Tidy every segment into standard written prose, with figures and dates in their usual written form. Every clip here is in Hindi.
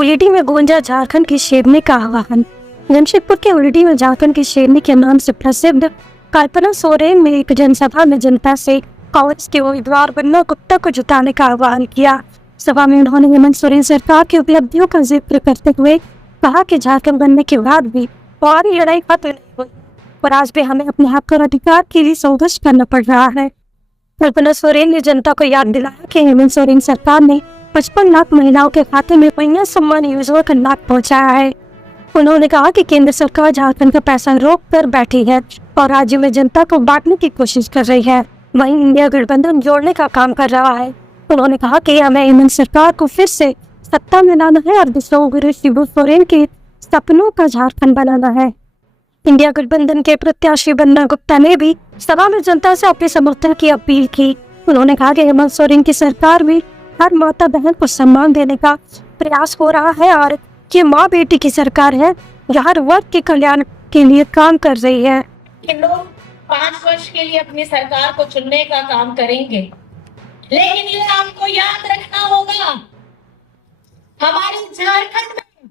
उलीटी में गूंजा झारखंड की शेरनी का आह्वान। जमशेदपुर के उलीटी में झारखंड की शेरनी के नाम से प्रसिद्ध कल्पना सोरेन में एक जनसभा में जनता से कांग्रेस के उम्मीदवार बन्ना गुप्ता को जिताने का आह्वान किया। सभा में उन्होंने हेमंत सोरेन सरकार की उपलब्धियों का जिक्र करते हुए कहा कि झारखंड बनने के बाद भी और लड़ाई खत्म नहीं हुई और आज भी हमें अपने हक और अधिकार के लिए संघर्ष करना पड़ रहा है। कल्पना सोरेन ने जनता को याद दिलाया कि हेमंत सोरेन सरकार ने 55 लाख महिलाओं के खाते में कन्या सम्मान योजना का लाभ पहुंचाया है। उन्होंने कहा कि केंद्र सरकार झारखंड का पैसा रोक कर बैठी है और राज्य में जनता को बांटने की कोशिश कर रही है, वहीं इंडिया गठबंधन जोड़ने का काम कर रहा है। उन्होंने कहा कि हमें हेमंत सरकार को फिर से सत्ता में लाना है और विश्वगुरु शिबू सोरेन के सपनों का झारखंड बनाना है। इंडिया गठबंधन के प्रत्याशी बन्ना गुप्ता ने भी सभा में जनता से अपने समर्थन की अपील की। उन्होंने कहा कि हेमंत सोरेन की सरकार में हर माता बहन को सम्मान देने का प्रयास हो रहा है और ये माँ बेटी की सरकार है जो हर वर्ग के कल्याण के लिए काम कर रही है। कि लोग 5 वर्ष के लिए अपनी सरकार को चुनने का काम करेंगे, लेकिन ये आपको याद रखना होगा, हमारे झारखंड में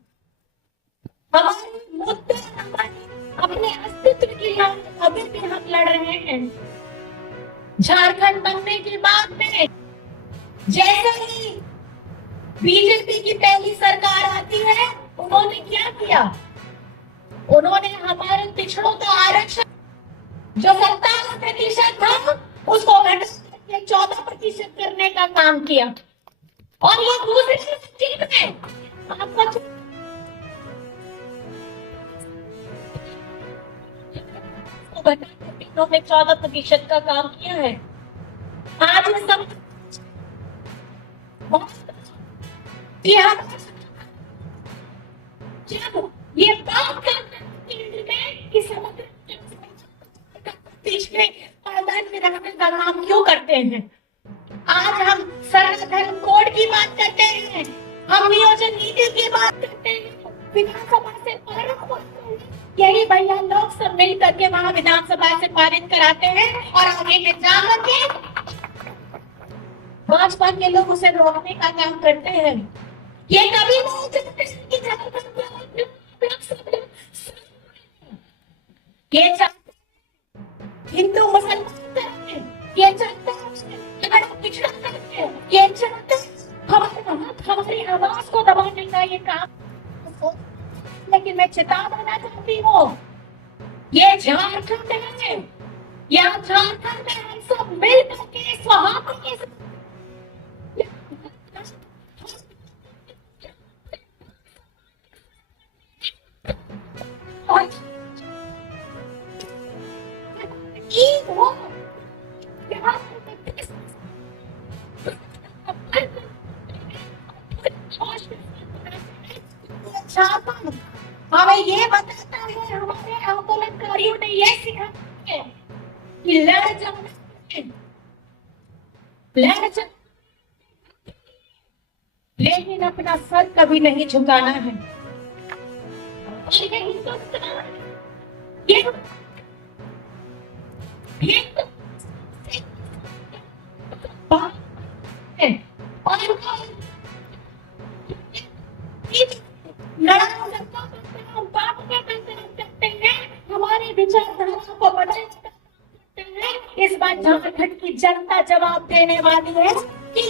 हमारे मुद्दे अपने अस्तित्व के लिए अभी भी हम लड़ रहे हैं। झारखंड बनने के बाद में जैसे ही बीजेपी की पहली सरकार आती है, उन्होंने क्या किया? उन्होंने हमारे पिछड़ों का आरक्षण जो 57% था उसको घटाकर 14% करने का काम किया। और ये दूसरी चीज है, आपको उन्होंने 14% का काम किया है। आज ये सब जब ये बात करते हैं कि समग्र देश में रखने का काम क्यों करते हैं? आज हम सर्वधर्म कोड की बात करते हैं, हम नियोजन नीति की बात करते हैं, विधानसभा से पारित करते हैं। यही भैया लोग सब मिल करके वहां विधानसभा से पारित कराते हैं और आगे में जाकर के भाजपा के लोग उसे रोकने का काम करते हैं। ये कभी नहीं चाहते कि ये चाहते हिंदू मुसलमान, ये चाहते पिछड़ा करते, ये चाहते हमारी आवाज को दबाने का ये काम। लेकिन मैं चेता देना चाहती हूँ, ये झारखंड है, यहाँ झारखंड में हम सब मिल करके स्वहां के हमें ये बताता है, हमारे आंदोलनकारियों ने ये सिखाया है कि लड़ जाना, लेकिन अपना सर कभी नहीं झुकाना है। हमारे विचारधारा को बदलने का इस बार झारखंड की जनता जवाब देने वाली है कि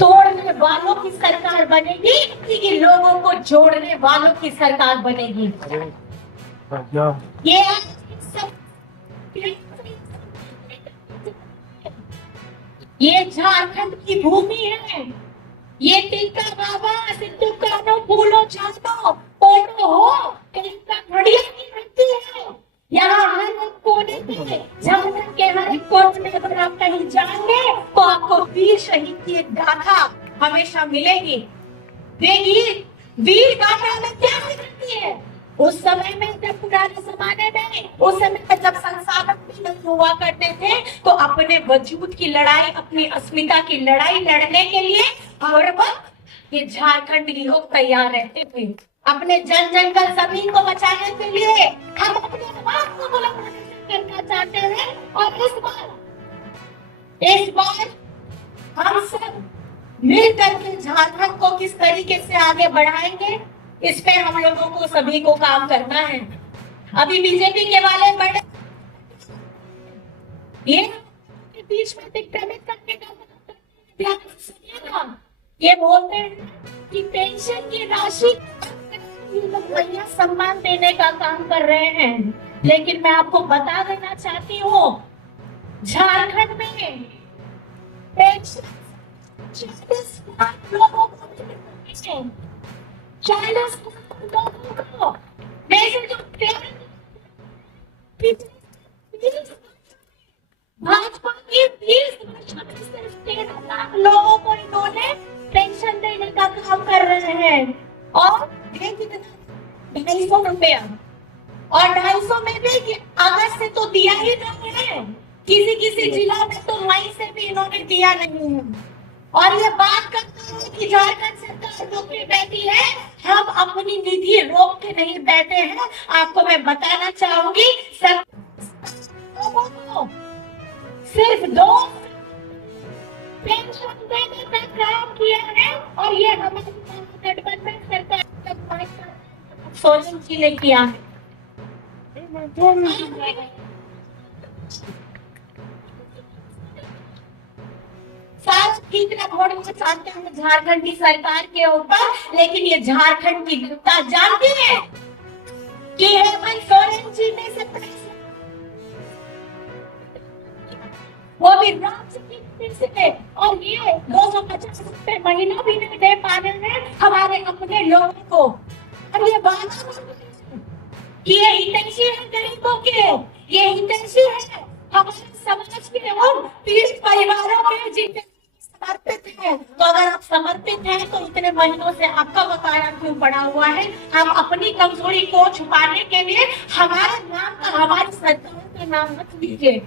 तोड़ने वालों की सरकार बनेगी कि लोगों को जोड़ने वालों की सरकार बनेगी। ये ये झारखंड की भूमि है। ये टीका बाबा सिद्धू कानो फूलो छातो पोटो हो इनका घड़िया की मिट्टी है। यहाँ हर कोने पे झारखंड के हर कोने में अगर आप कहीं जाएंगे तो आपको वीर शहीद की एक गाथा हमेशा मिलेगी। वीर गाथा में क्या मिलती है? उस समय में जब पुराने जमाने में उस समय में जब संसाधन भी नहीं हुआ करते थे तो अपने वजूद की लड़ाई, अपनी अस्मिता की लड़ाई लड़ने के लिए हर वक्त ये झारखंड के लोग तैयार रहते थे। अपने जन का जमीन को बचाने के लिए हम अपने आवाज को बुलंद करना चाहते हैं। और इस बार हम सब मिल करके झारखंड को किस तरीके से आगे बढ़ाएंगे, इस पे हम लोगों को सभी को काम करना है। अभी बीजेपी के वाले बड़े ये के बीच में दिग्भ्रमित करने का सुनिएगा। ये बोलते हैं कि पेंशन की राशि भैया सम्मान देने का काम कर रहे हैं, लेकिन मैं आपको बता देना चाहती हूँ झारखंड में पेंशन 40 लाख लोगों को 40 लोगों को में से जो भाजपा के 20 वर्षों में सिर्फ 13 लाख लोगों को इन्होंने पेंशन देने का काम कर रहे हैं। और ये कितना 250 रुपया, और 250 में भी कि अगस्त से तो दिया ही नहीं है, किसी किसी जिला में तो मई से भी इन्होंने दिया नहीं है। और ये बात करते हैं कि झारखंड सरकार रोक के बैठी है, हम अपनी निधि रोक के नहीं बैठे हैं। आपको मैं बताना चाहूंगी लोगों को सिर्फ 2 पेंशन देने का काम किया है, और ये हमारी गठबंधन सरकार सोलन जी ने किया है। सारा कितना घोड़ना चाहते हैं झारखंड की सरकार के ऊपर, लेकिन ये झारखंड की जनता जानती है कि हेमंत सोरेन जी ने से वो भी राज्य की से, और ये 250 रुपए महीना भी नहीं दे पा रहे हैं हमारे अपने लोगों को। और ये बात कि ये हितैषी है गरीबों के, ये हितैषी है हमारे समाज के और पीड़ित परिवारों के जिनके समर्पित है। तो अगर आप समर्पित हैं तो इतने महीनों से आपका बकाया क्यों पड़ा हुआ है? हम अपनी कमजोरी को छुपाने के लिए हमारे नाम का हमारी सरकार के नाम मत लीजिए।